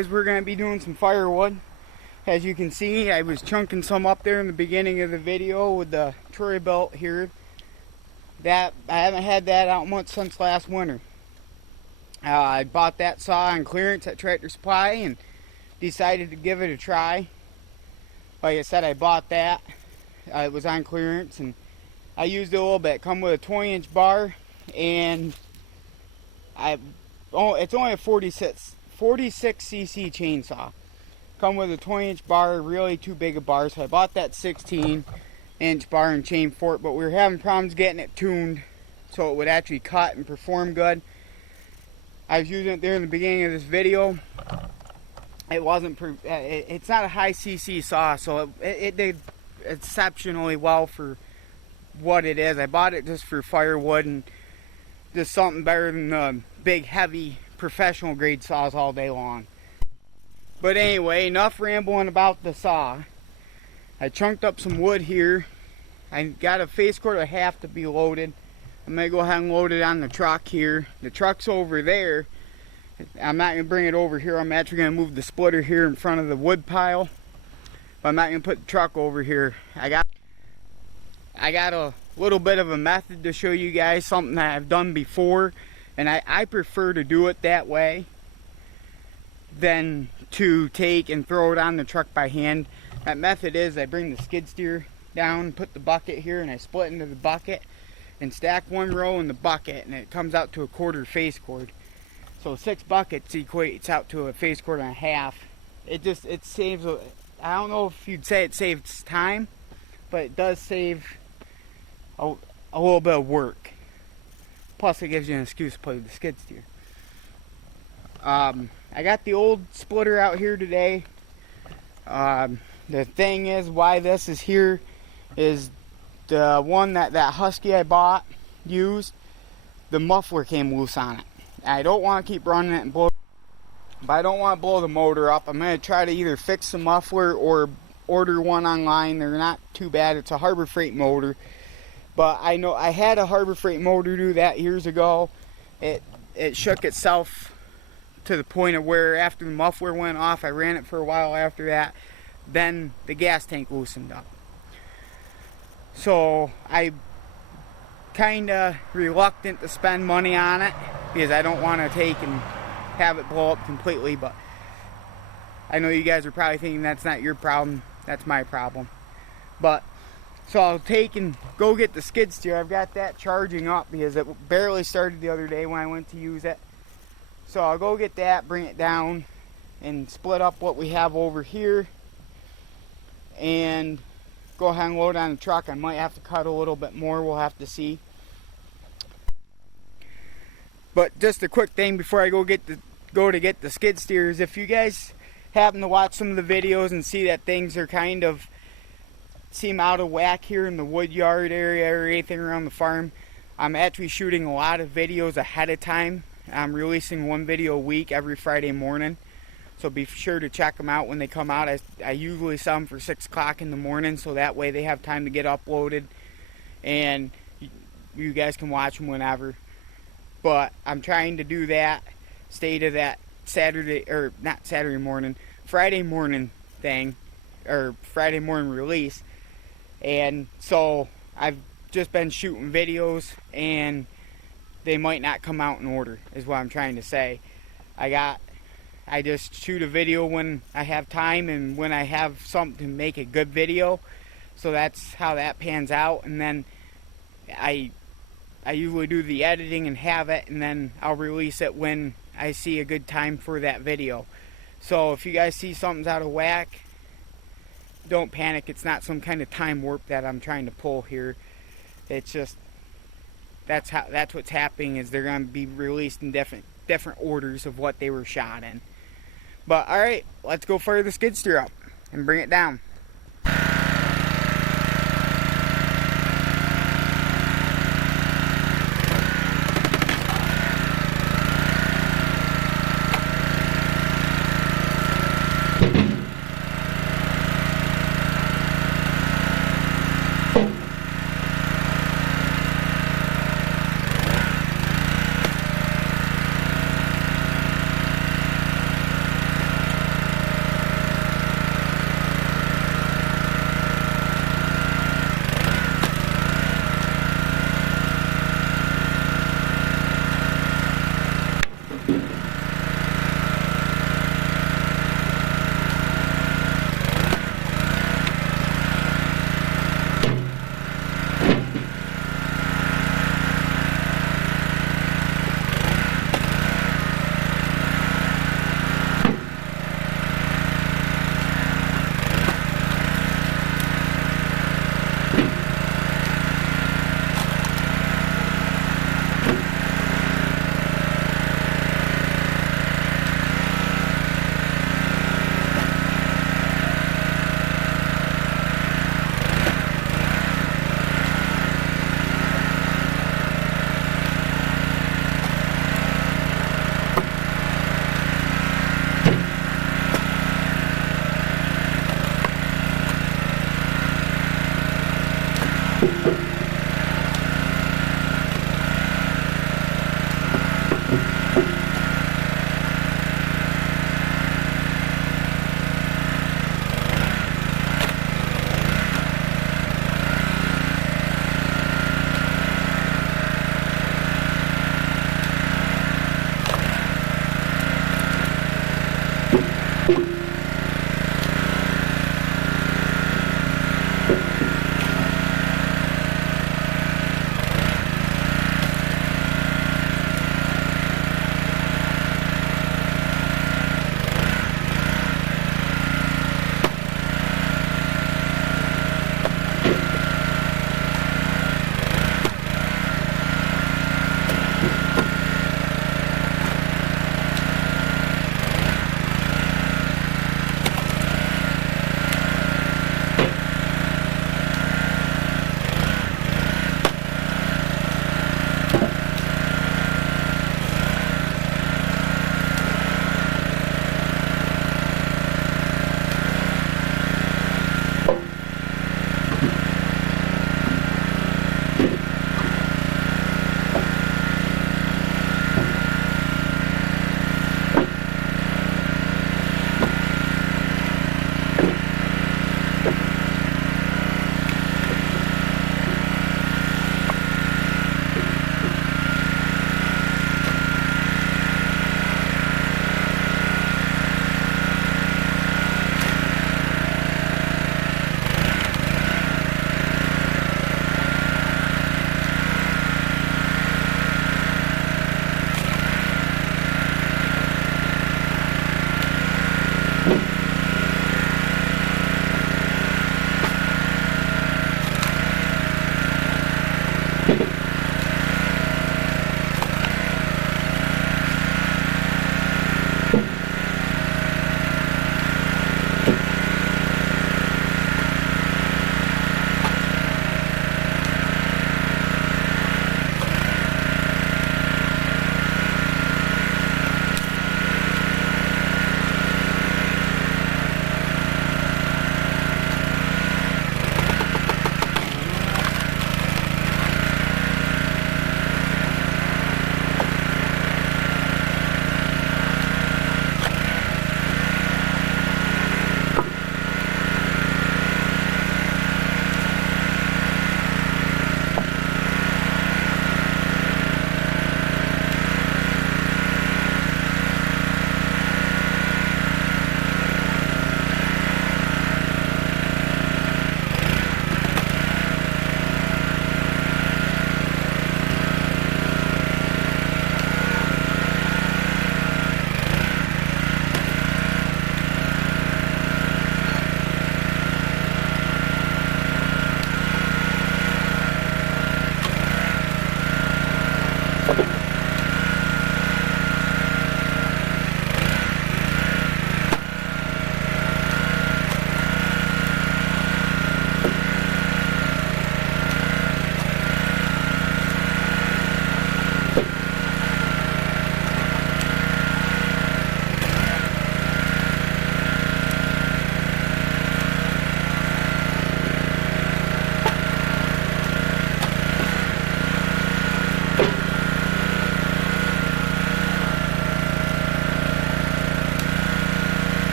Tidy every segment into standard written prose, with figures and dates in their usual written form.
is we're going to be doing some firewood. As you can see, I was chunking some up there in the beginning of the video with the Troy belt here. That I haven't had that out much since last winter. I bought that saw on clearance at Tractor Supply and decided to give it a try. Like I said, I bought that. It was on clearance and I used it a little bit. Come with a 20-inch bar, and it's only a 46 cc chainsaw. Come with a 20-inch bar, really too big a bar, so I bought that 16-inch bar and chain for it, but we were having problems getting it tuned so it would actually cut and perform good. I was using it there in the beginning of this video. It wasn't, it's not a high cc saw, so it did exceptionally well for what it is. I bought it just for firewood and just something better than the big heavy professional grade saws all day long. But anyway, enough rambling about the saw. I chunked up some wood here. I got a face cord I have to be loaded. I'm going to go ahead and load it on the truck here. The truck's over there. I'm not going to bring it over here. I'm actually going to move the splitter here in front of the wood pile. But I'm not going to put the truck over here. I got a little bit of a method to show you guys, something that I've done before. And I prefer to do it that way than to take and throw it on the truck by hand. That method is I bring the skid steer down, put the bucket here, and I split into the bucket and stack one row in the bucket, and it comes out to a quarter face cord. So 6 buckets equates out to a face cord and a half. It saves, I don't know if you'd say it saves time, but it does save a little bit of work. Plus it gives you an excuse to play with the skid steer. I got the old splitter out here today. The thing is, why this is here is the one that Husky I bought used, the muffler came loose on it. I don't want to keep running it and blow, but I don't want to blow the motor up. I'm going to try to either fix the muffler or order one online. They're not too bad. It's a Harbor Freight motor, but I know I had a Harbor Freight motor do that years ago. It shook itself to the point of where after the muffler went off, I ran it for a while after that, then the gas tank loosened up. So I kinda reluctant to spend money on it because I don't want to take and have it blow up completely, but I know you guys are probably thinking that's not your problem, that's my problem. But so I'll take and go get the skid steer. I've got that charging up because it barely started the other day when I went to use it. So I'll go get that, bring it down, and split up what we have over here, and go ahead and load on the truck. I might have to cut a little bit more, we'll have to see. But just a quick thing before I go to get the skid steers, if you guys happen to watch some of the videos and see that things are kind of seem out of whack here in the wood yard area or anything around the farm, I'm actually shooting a lot of videos ahead of time. I'm releasing one video a week every Friday morning, so be sure to check them out when they come out. I usually sell them for 6 o'clock in the morning, so that way they have time to get uploaded and you guys can watch them whenever. But I'm trying to do that, stay to that Saturday, or not Saturday morning, Friday morning thing, or Friday morning release. And so I've just been shooting videos and they might not come out in order, is what I'm trying to say. I just shoot a video when I have time and when I have something to make a good video. So that's how that pans out. And then I usually do the editing and have it, and then I'll release it when I see a good time for that video. So if you guys see something's out of whack, don't panic. It's not some kind of time warp that I'm trying to pull here. It's just that's what's happening, is they're going to be released in different orders of what they were shot in. But alright, let's go fire the skid steer up and bring it down.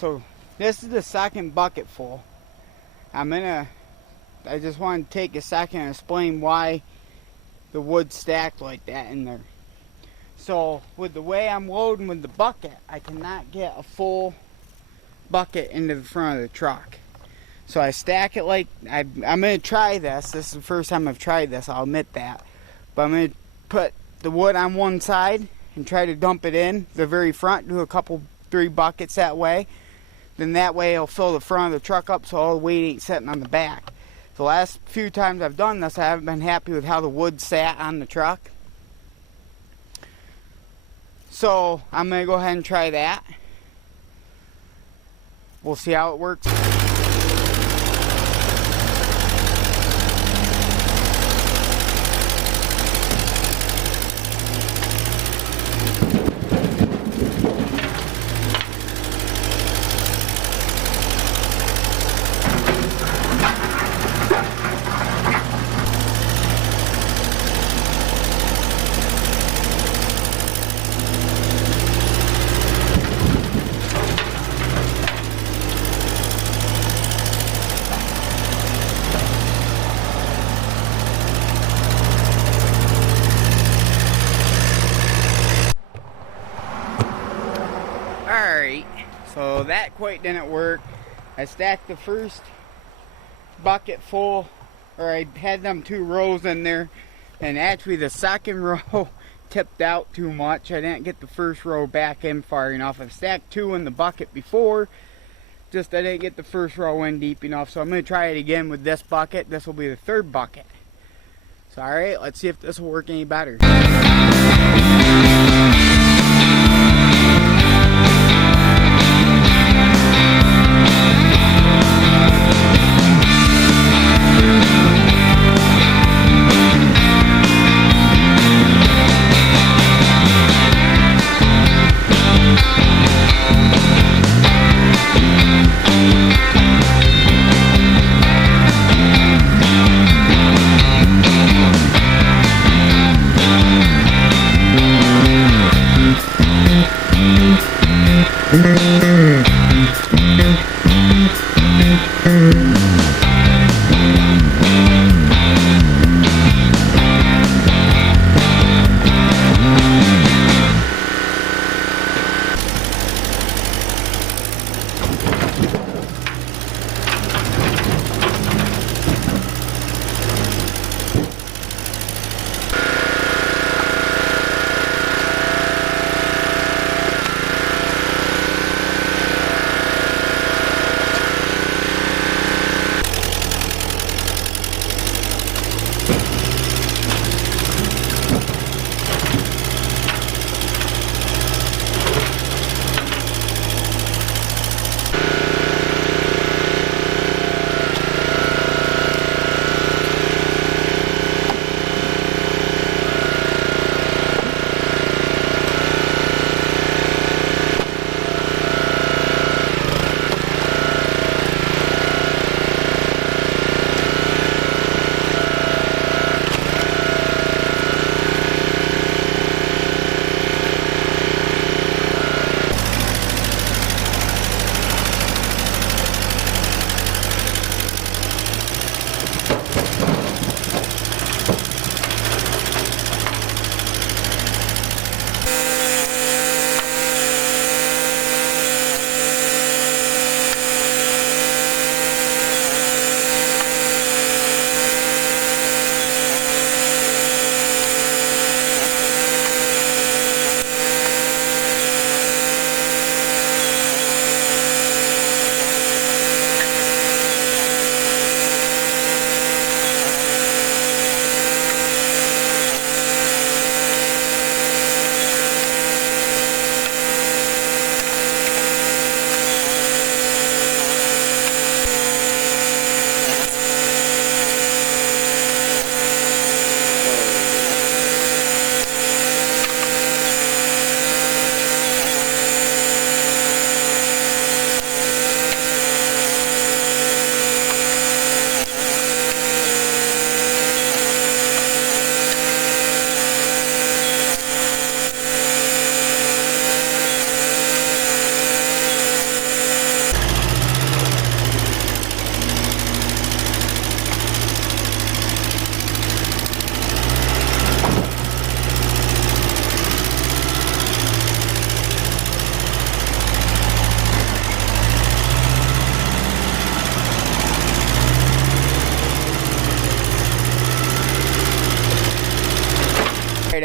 so this is the second bucket full. I just want to take a second and explain why the wood stacked like that in there. So with the way I'm loading with the bucket, I cannot get a full bucket into the front of the truck. So I stack it like, I'm going to try this. This is the first time I've tried this, I'll admit that. But I'm going to put the wood on one side and try to dump it in the very front, do a couple, 3 buckets that way. Then that way it'll fill the front of the truck up so all the weight ain't sitting on the back. The last few times I've done this, I haven't been happy with how the wood sat on the truck. So I'm going to go ahead and try that. We'll see how it works. Alright, so that quite didn't work. I stacked the first bucket full, or I had them 2 rows in there, and actually the second row tipped out too much. I didn't get the first row back in far enough. I've stacked 2 in the bucket before, just I didn't get the first row in deep enough. So I'm going to try it again with this bucket. This will be the 3rd bucket. So alright, let's see if this will work any better.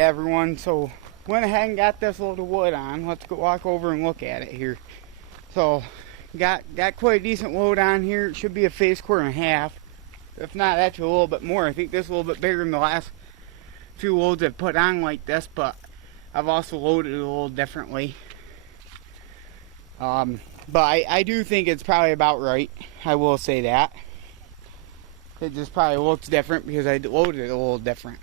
everyone. So went ahead and got this load of wood on. Let's go walk over and look at it here. So got quite a decent load on here. It should be a face core and a half. If not, actually a little bit more. I think this is a little bit bigger than the last few loads I've put on like this, but I've also loaded it a little differently. But I do think it's probably about right. I will say that. It just probably looks different because I loaded it a little different.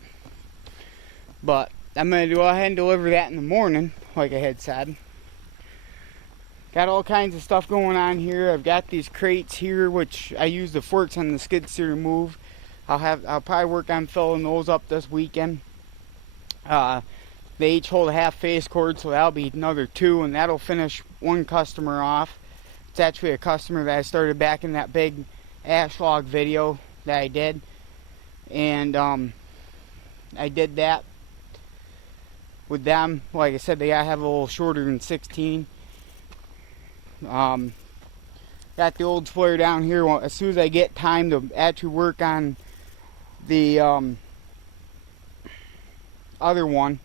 But I'm going to go ahead and deliver that in the morning, like I had said. Got all kinds of stuff going on here. I've got these crates here, which I use the forks on the skid steer to move. I'll probably work on filling those up this weekend. They each hold a half face cord, so that'll be another 2, and that'll finish one customer off. It's actually a customer that I started back in that big ash log video that I did, and I did that with them. Like I said, they gotta have a little shorter than 16. Got the old splitter down here. Well, as soon as I get time to actually work on the other one,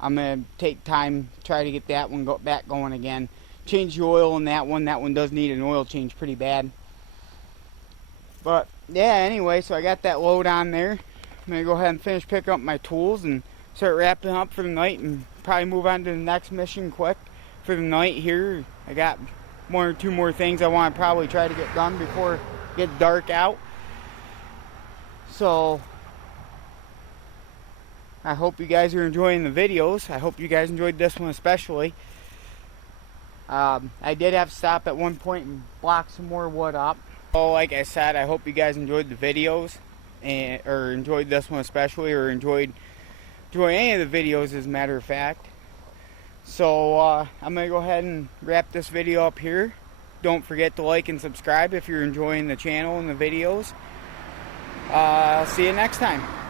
I'm gonna take time, try to get that one back going again. Change the oil in that one. That one does need an oil change pretty bad. But yeah, anyway, so I got that load on there. I'm gonna go ahead and finish picking up my tools and start wrapping up for the night, and probably move on to the next mission quick for the night here. I got 1 or 2 more things I want to probably try to get done before it gets dark out. So I hope you guys are enjoying the videos. I hope you guys enjoyed this one especially. I did have to stop at one point and block some more wood up. So like I said, I hope you guys enjoyed the videos, or enjoyed this one especially, or enjoyed any of the videos as a matter of fact. So I'm going to go ahead and wrap this video up here. Don't forget to like and subscribe if you're enjoying the channel and the videos. I'll see you next time.